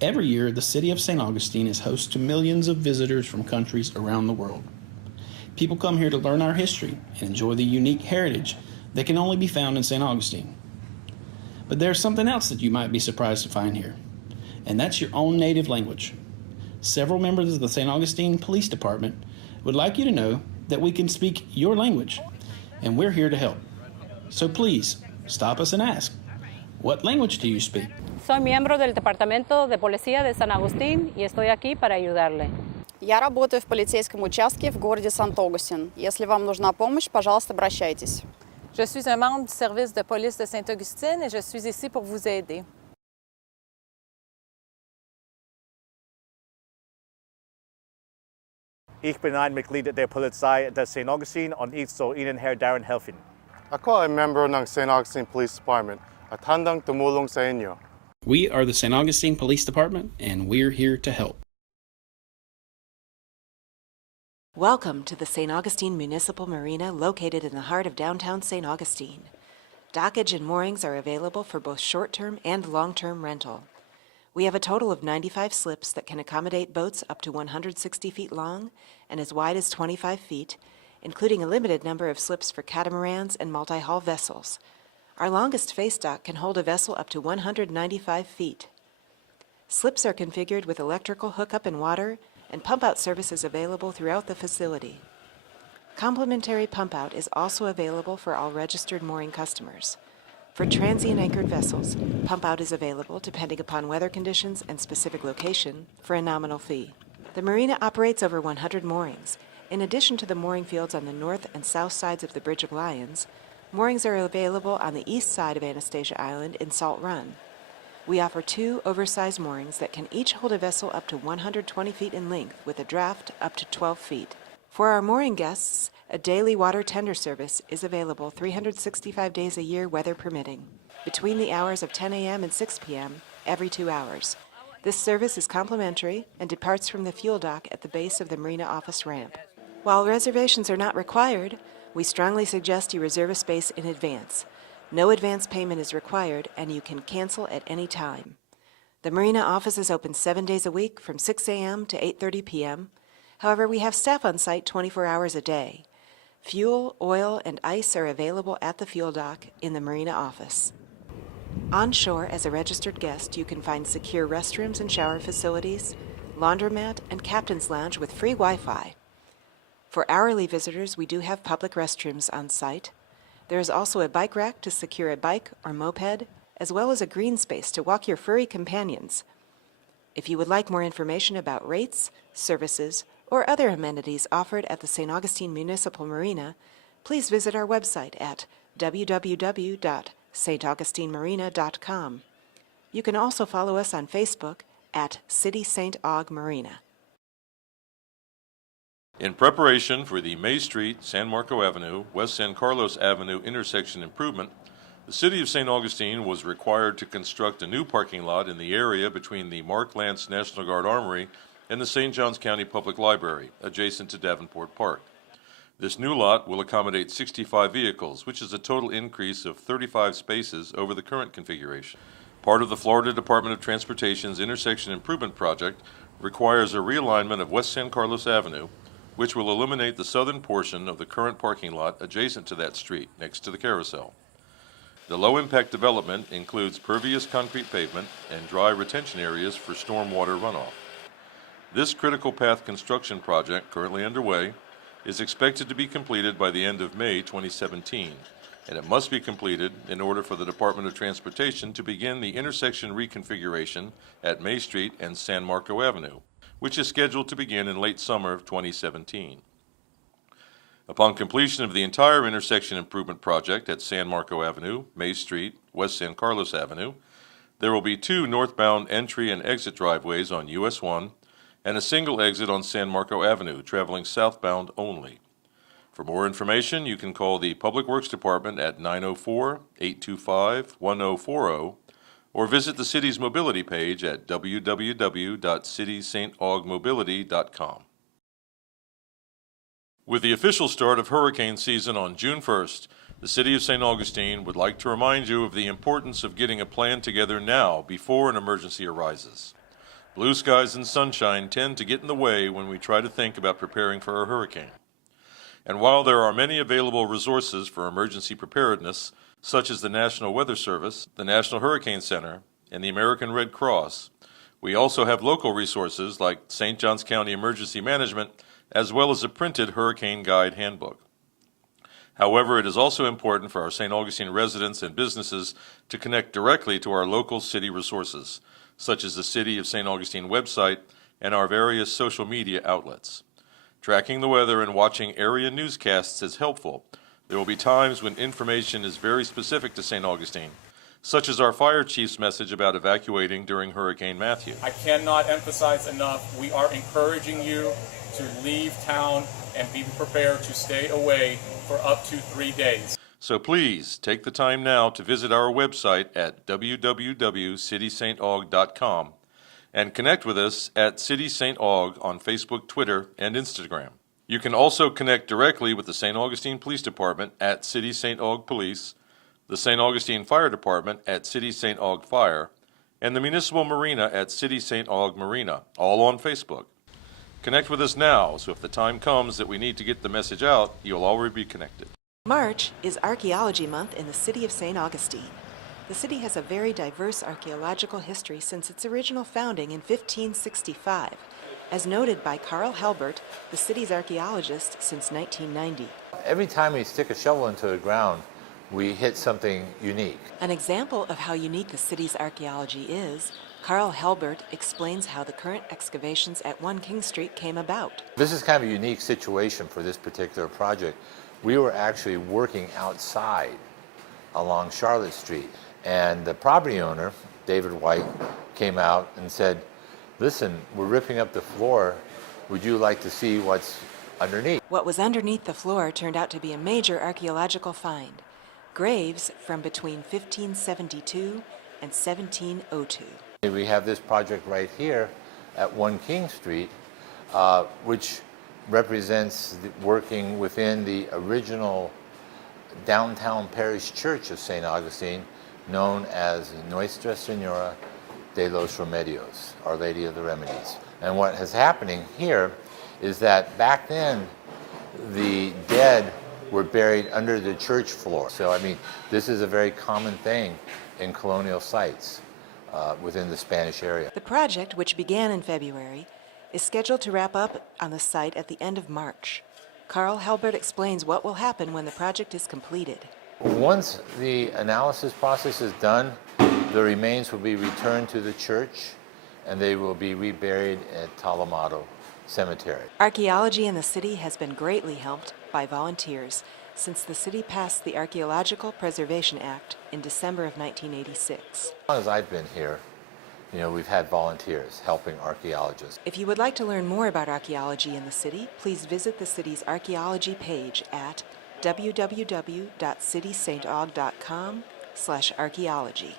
Every year, the city of St. Augustine is host to millions of visitors from countries around the world. People come here to learn our history and enjoy the unique heritage that can only be found in St. Augustine. But there's something else that you might be surprised to find here, and that's your own native language. Several members of the St. Augustine Police Department would like you to know that we can speak your language, and we're here to help. So please, stop us and ask, what language do you speak? Soy miembro del Departamento de Policía de San Agustín y estoy aquí para ayudarle. Я работаю в полицейском участке в городе Сант-Огустин. Если вам нужна помощь, пожалуйста, обращайтесь. Je suis un membre du service de police de Saint-Augustine et je suis ici pour vous aider. Ich bin ein Mitglied der Polizei des St. Augustine und ich soll Ihnen Herr Darren helfen. Ako ay member ng St. Augustine Police Department at handang tumulong sa inyo. We are the St. Augustine Police Department, and we're here to help. Welcome to the St. Augustine Municipal Marina located in the heart of downtown St. Augustine. Dockage and moorings are available for both short-term and long-term rental. We have a total of 95 slips that can accommodate boats up to 160 feet long and as wide as 25 feet, including a limited number of slips for catamarans and multi-hull vessels. Our longest face dock can hold a vessel up to 195 feet. Slips are configured with electrical hookup and water, and pump-out services available throughout the facility. Complimentary pump-out is also available for all registered mooring customers. For transient anchored vessels, pump-out is available depending upon weather conditions and specific location for a nominal fee. The marina operates over 100 moorings. In addition to the mooring fields on the north and south sides of the Bridge of Lions, moorings are available on the east side of Anastasia Island in Salt Run. We offer 2 oversized moorings that can each hold a vessel up to 120 feet in length with a draft up to 12 feet. For our mooring guests, a daily water tender service is available 365 days a year, weather permitting, between the hours of 10 a.m. and 6 p.m. every 2 hours. This service is complimentary and departs from the fuel dock at the base of the marina office ramp. While reservations are not required, we strongly suggest you reserve a space in advance. No advance payment is required, and you can cancel at any time. The marina office is open 7 days a week from 6 a.m. to 8:30 p.m. However, we have staff on site 24 hours a day. Fuel, oil, and ice are available at the fuel dock in the marina office. On shore, as a registered guest, you can find secure restrooms and shower facilities, laundromat, and captain's lounge with free Wi-Fi. For hourly visitors, we do have public restrooms on site. There is also a bike rack to secure a bike or moped, as well as a green space to walk your furry companions. If you would like more information about rates, services, or other amenities offered at the St. Augustine Municipal Marina, please visit our website at www.staugustinemarina.com. You can also follow us on Facebook at City St. Aug Marina. In preparation for the May Street, San Marco Avenue, West San Carlos Avenue intersection improvement, the City of St. Augustine was required to construct a new parking lot in the area between the Mark Lance National Guard Armory and the St. Johns County Public Library, adjacent to Davenport Park. This new lot will accommodate 65 vehicles, which is a total increase of 35 spaces over the current configuration. Part of the Florida Department of Transportation's intersection improvement project requires a realignment of West San Carlos Avenue, which will eliminate the southern portion of the current parking lot adjacent to that street, next to the carousel. The low-impact development includes pervious concrete pavement and dry retention areas for stormwater runoff. This critical path construction project, currently underway, is expected to be completed by the end of May 2017, and it must be completed in order for the Department of Transportation to begin the intersection reconfiguration at May Street and San Marco Avenue, which is scheduled to begin in late summer of 2017. Upon completion of the entire intersection improvement project at San Marco Avenue, May Street, West San Carlos Avenue, there will be 2 northbound entry and exit driveways on US 1 and a single exit on San Marco Avenue, traveling southbound only. For more information, you can call the Public Works Department at 904-825-1040 or visit the city's mobility page at www.citystaugmobility.com. With the official start of hurricane season on June 1st, the City of St. Augustine would like to remind you of the importance of getting a plan together now before an emergency arises. Blue skies and sunshine tend to get in the way when we try to think about preparing for a hurricane. And while there are many available resources for emergency preparedness, such as the National Weather Service, the National Hurricane Center, and the American Red Cross, we also have local resources like St. Johns County Emergency Management, as well as a printed Hurricane Guide Handbook. However, it is also important for our St. Augustine residents and businesses to connect directly to our local city resources, such as the City of St. Augustine website and our various social media outlets. Tracking the weather and watching area newscasts is helpful. There will be times when information is very specific to St. Augustine, such as our fire chief's message about evacuating during Hurricane Matthew. I cannot emphasize enough, we are encouraging you to leave town and be prepared to stay away for up to 3 days. So please take the time now to visit our website at www.citystaug.com and connect with us at City St. Aug on Facebook, Twitter, and Instagram. You can also connect directly with the St. Augustine Police Department at City St. Aug Police, the St. Augustine Fire Department at City St. Aug Fire, and the Municipal Marina at City St. Aug Marina, all on Facebook. Connect with us now, so if the time comes that we need to get the message out, you'll already be connected. March is Archaeology Month in the city of St. Augustine. The city has a very diverse archaeological history since its original founding in 1565, as noted by Carl Halbert, the city's archaeologist since 1990. Every time we stick a shovel into the ground, we hit something unique. An example of how unique the city's archaeology is, Carl Halbert explains how the current excavations at 1 King Street came about. This is kind of a unique situation for this particular project. We were actually working outside along Charlotte Street, and the property owner, David White, came out and said, "Listen, we're ripping up the floor. Would you like to see what's underneath?" What was underneath the floor turned out to be a major archaeological find. Graves from between 1572 and 1702. We have this project right here at 1 King Street, which represents working within the original downtown parish church of St. Augustine, known as Nuestra Señora de los Remedios, Our Lady of the Remedies. And what is happening here is that back then, the dead were buried under the church floor. So, I mean, this is a very common thing in colonial sites within the Spanish area. The project, which began in February, is scheduled to wrap up on the site at the end of March. Carl Halbert explains what will happen when the project is completed. Once the analysis process is done, the remains will be returned to the church and they will be reburied at Talamado Cemetery. Archaeology in the city has been greatly helped by volunteers since the city passed the Archaeological Preservation Act in December of 1986. As long as I've been here, we've had volunteers helping archaeologists. If you would like to learn more about archaeology in the city, please visit the city's archaeology page at www.citystaug.com/archaeology.